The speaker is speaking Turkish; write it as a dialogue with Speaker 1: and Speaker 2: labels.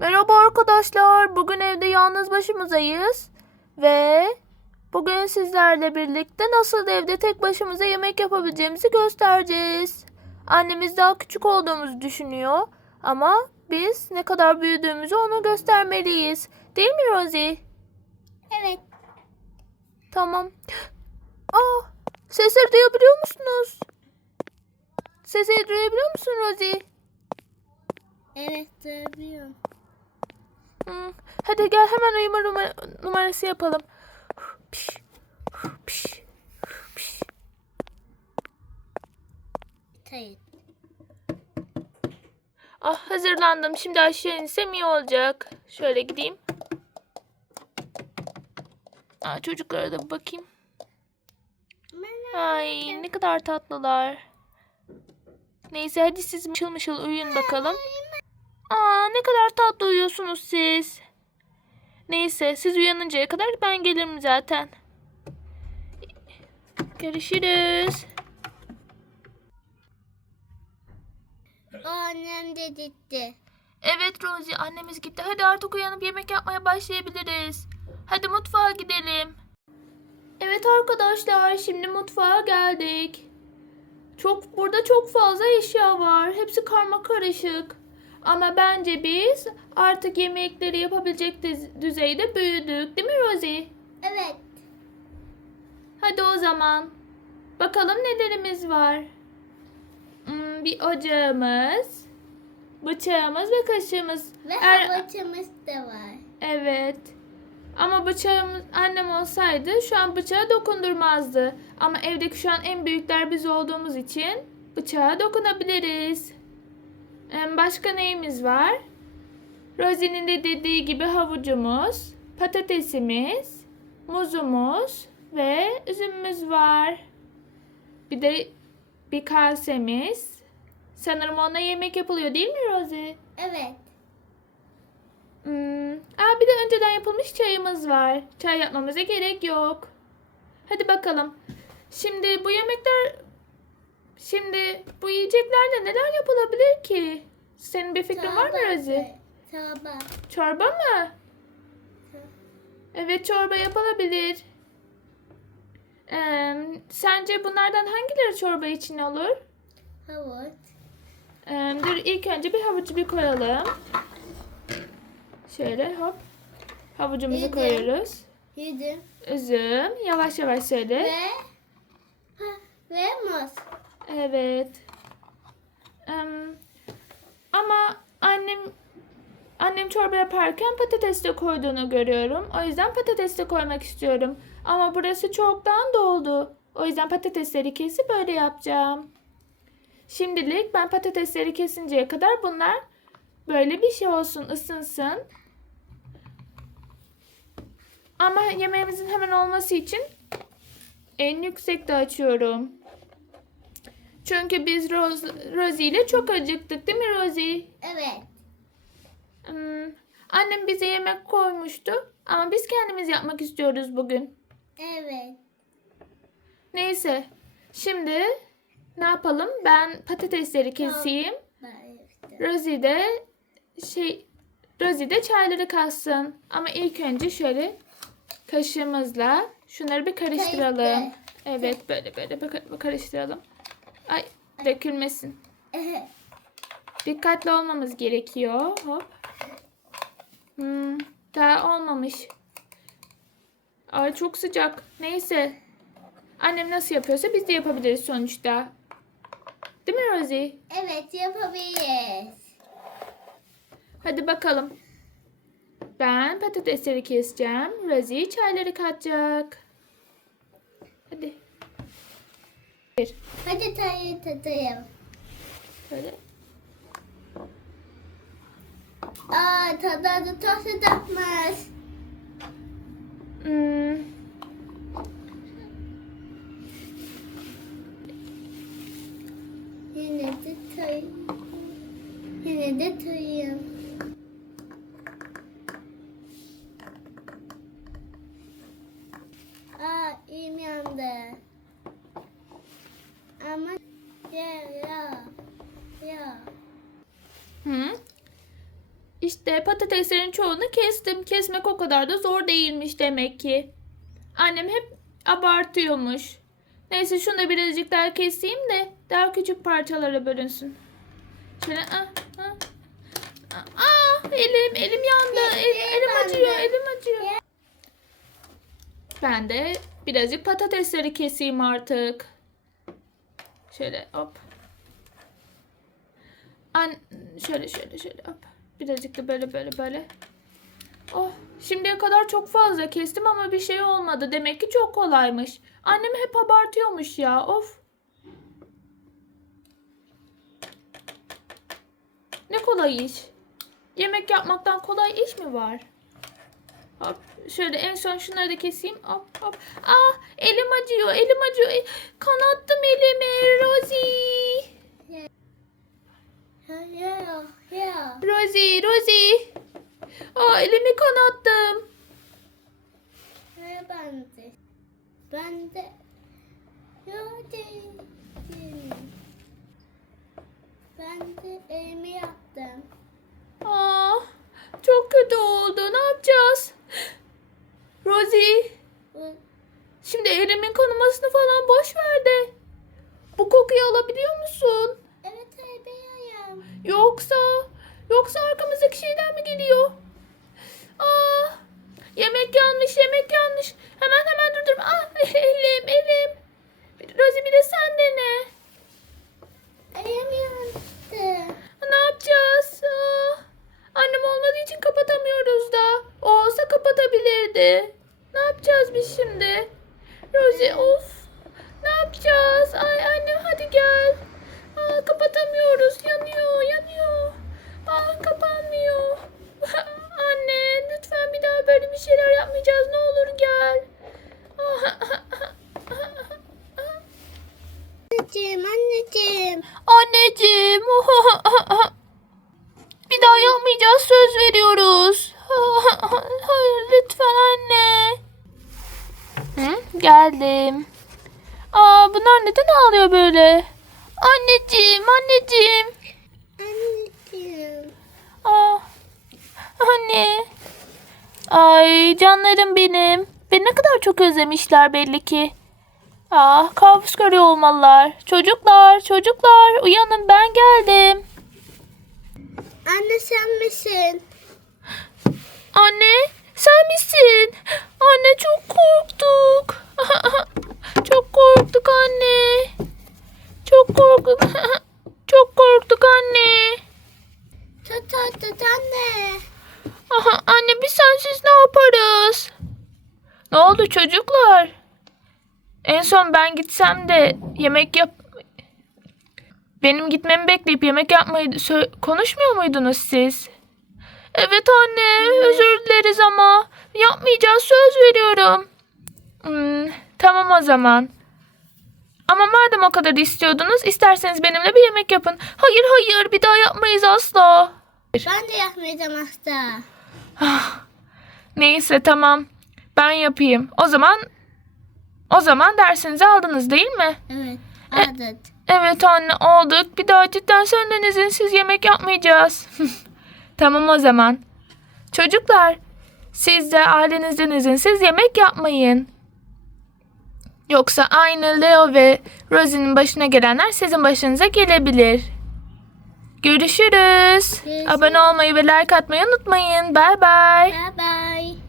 Speaker 1: Merhaba arkadaşlar. Bugün evde yalnız başımızayız. Ve bugün sizlerle birlikte nasıl evde tek başımıza yemek yapabileceğimizi göstereceğiz. Annemiz daha küçük olduğumuzu düşünüyor. Ama biz ne kadar büyüdüğümüzü ona göstermeliyiz. Değil mi Rosie?
Speaker 2: Evet.
Speaker 1: Tamam. Aa, sesleri duyabiliyor musunuz? Sesleri duyabiliyor musun Rosie?
Speaker 2: Evet duyabiliyorum.
Speaker 1: Hı, Hadi gel hemen uyuma numara- numarası yapalım. Piş, piş, piş.
Speaker 2: Hayır.
Speaker 1: Ah hazırlandım. Şimdi aşağı insem iyi olacak. Şöyle gideyim. Aa, çocuklara da bir bakayım. Ay ne kadar tatlılar. Neyse hadi siz mışıl mışıl uyuyun bakalım. Aa ne kadar tatlı uyuyorsunuz siz. Neyse siz uyanıncaya kadar ben gelirim zaten. Görüşürüz.
Speaker 2: Annem de gitti.
Speaker 1: Evet Rosie annemiz gitti. Hadi artık uyanıp yemek yapmaya başlayabiliriz. Hadi mutfağa gidelim. Evet arkadaşlar şimdi mutfağa geldik. Çok burada çok fazla eşya var. Hepsi karma karışık. Ama bence biz artık yemekleri yapabilecek düz- düzeyde büyüdük. Değil mi Rosie?
Speaker 2: Evet.
Speaker 1: Hadi o zaman. Bakalım nelerimiz var. Hmm, bir ocağımız, bıçağımız ve kaşığımız.
Speaker 2: Ve
Speaker 1: Er-
Speaker 2: havuçumuz da var.
Speaker 1: Evet. Ama bıçağımız annem olsaydı şu an bıçağı dokundurmazdı. Ama evdeki şu an en büyükler biz olduğumuz için bıçağa dokunabiliriz. Başka neyimiz var? Rosie'nin de dediği gibi havucumuz, patatesimiz, muzumuz ve üzümümüz var. Bir de bir kasemiz. Sanırım ona yemek yapılıyor değil mi Rosie?
Speaker 2: Evet.
Speaker 1: Hmm. Aa, bir de önceden yapılmış çayımız var. Çay yapmamıza gerek yok. Hadi bakalım. Şimdi bu yemekler... Şimdi bu yiyeceklerle neler yapılabilir ki? Senin bir fikrin var mı Rosie?
Speaker 2: Çorba.
Speaker 1: Çorba mı? Evet çorba yapılabilir. Ee, sence bunlardan hangileri çorba için olur?
Speaker 2: Havuç.
Speaker 1: Ee, dur ilk önce bir havucu bir koyalım. Şöyle hop. Havucumuzu
Speaker 2: Yedim.
Speaker 1: koyuyoruz.
Speaker 2: Yüzüm.
Speaker 1: Üzüm. Yavaş yavaş söyle.
Speaker 2: Ve ha, ve muz.
Speaker 1: Evet. Em, ama annem annem çorba yaparken patates de koyduğunu görüyorum. O yüzden patates de koymak istiyorum. Ama burası çoktan doldu. O yüzden patatesleri kesip böyle yapacağım. Şimdilik ben patatesleri kesinceye kadar bunlar böyle bir şey olsun, ısınsın. Ama yemeğimizin hemen olması için en yüksekte açıyorum. Çünkü biz Rose, Rosie ile çok acıktık değil mi Rosie?
Speaker 2: Evet.
Speaker 1: Hmm, annem bize yemek koymuştu ama biz kendimiz yapmak istiyoruz bugün.
Speaker 2: Evet.
Speaker 1: Neyse şimdi ne yapalım? Ben patatesleri keseyim. Rosie de şey Rosie de çayları kassın. Ama ilk önce şöyle kaşığımızla şunları bir karıştıralım.
Speaker 2: Karıştı.
Speaker 1: Evet böyle böyle bir karıştıralım. Ay dökülmesin. Dikkatli olmamız gerekiyor. Hop. Hmm, daha olmamış. Ay çok sıcak. Neyse. Annem nasıl yapıyorsa biz de yapabiliriz sonuçta. Değil mi Rosie?
Speaker 2: evet yapabiliriz.
Speaker 1: Hadi bakalım. Ben patatesleri keseceğim. Rosie çayları katacak. Hadi. Bir.
Speaker 2: Hadi tayı tadayım.
Speaker 1: Şöyle.
Speaker 2: Aa tadı tadı tatmaz.
Speaker 1: Hmm,
Speaker 2: Yine de tay. Yine de tayım. Aa elim yandı. Ama ya
Speaker 1: hı. işte patateslerin çoğunu kestim. Kesmek o kadar da zor değilmiş demek ki. Annem hep abartıyormuş. Neyse şunu da birazcık daha keseyim de daha küçük parçalara bölünsün. Şöyle ah ah. Ah, ah, elim elim yandı. El- elim acıyor elim acıyor. Ben de birazcık patatesleri keseyim artık. Şöyle hop. An şöyle şöyle şöyle hop. Birazcık da böyle böyle böyle. Oh, şimdiye kadar çok fazla kestim ama bir şey olmadı. Demek ki çok kolaymış. Annem hep abartıyormuş ya. Of. Ne kolay iş. Yemek yapmaktan kolay iş mi var? Hop. Şöyle en son şunları da keseyim. Hop hop. Ah elim acıyor. Elim acıyor. E, Kanattım elimi. Rosie. Rosie, Rosie. Aa elimi kanattım.
Speaker 2: Ben de. Ben de. Gördüm. Ben de elimi yaptım.
Speaker 1: Aa çok kötü oldu. Ne yapacağız? Rosie,
Speaker 2: Bu-
Speaker 1: şimdi elimin kanamasını falan boş ver de. Bu kokuyu alabiliyor musun?
Speaker 2: Evet hayır
Speaker 1: Yoksa, yoksa arkamızdaki şeyden mi geliyor? Aa, yemek yanlış, yemek yanlış. Hemen hemen durdur. Ah, elim, elim. Rosie bir de sen dene.
Speaker 2: Elim yandı.
Speaker 1: Ne yapacağız? Aa, annem olmadığı için kapatamıyoruz da. O olsa kapatabilirdi. Ne yapacağız biz şimdi? Rosie of. Ne yapacağız? Ay annem hadi gel. Aa, kapatamıyoruz. Yanıyor, yanıyor. Aa, kapanmıyor. Anne lütfen bir daha böyle bir şeyler yapmayacağız. Ne olur gel.
Speaker 2: Anneciğim, anneciğim.
Speaker 1: Anneciğim. Bir daha yapmayacağız söz veriyoruz. Hayır lütfen anne. Hı, geldim. Aa bunlar neden ağlıyor böyle? Anneciğim, anneciğim.
Speaker 2: Anneciğim.
Speaker 1: Aa, anne. Ay canlarım benim. Beni ne kadar çok özlemişler belli ki. Ah kabus görüyor olmalılar. Çocuklar, çocuklar uyanın ben geldim.
Speaker 2: Anne sen misin?
Speaker 1: Anne sen misin? Anne çok korktuk. çok korktuk anne. Çok korktuk. çok korktuk anne.
Speaker 2: Tut tut tut anne.
Speaker 1: Aha, anne biz sensiz ne yaparız? Ne oldu çocuklar? En son ben gitsem de yemek yap... Benim gitmemi bekleyip yemek yapmayı konuşmuyor muydunuz siz? Evet anne, özür dileriz ama yapmayacağız söz veriyorum. Hmm, tamam o zaman. Ama madem o kadar istiyordunuz, isterseniz benimle bir yemek yapın. Hayır hayır, bir daha yapmayız asla.
Speaker 2: Ben de yapmayacağım hasta.
Speaker 1: Neyse tamam. Ben yapayım. O zaman o zaman dersinizi aldınız değil mi?
Speaker 2: Evet.
Speaker 1: E-
Speaker 2: Adet.
Speaker 1: Evet anne aldık. Bir daha cidden senden izinsiz yemek yapmayacağız. tamam o zaman. Çocuklar siz de ailenizden izinsiz yemek yapmayın. Yoksa aynı Leo ve Rosie'nin başına gelenler sizin başınıza gelebilir. Görüşürüz.
Speaker 2: Görüşürüz.
Speaker 1: Abone olmayı ve like atmayı unutmayın. Bye bye.
Speaker 2: Bye bye.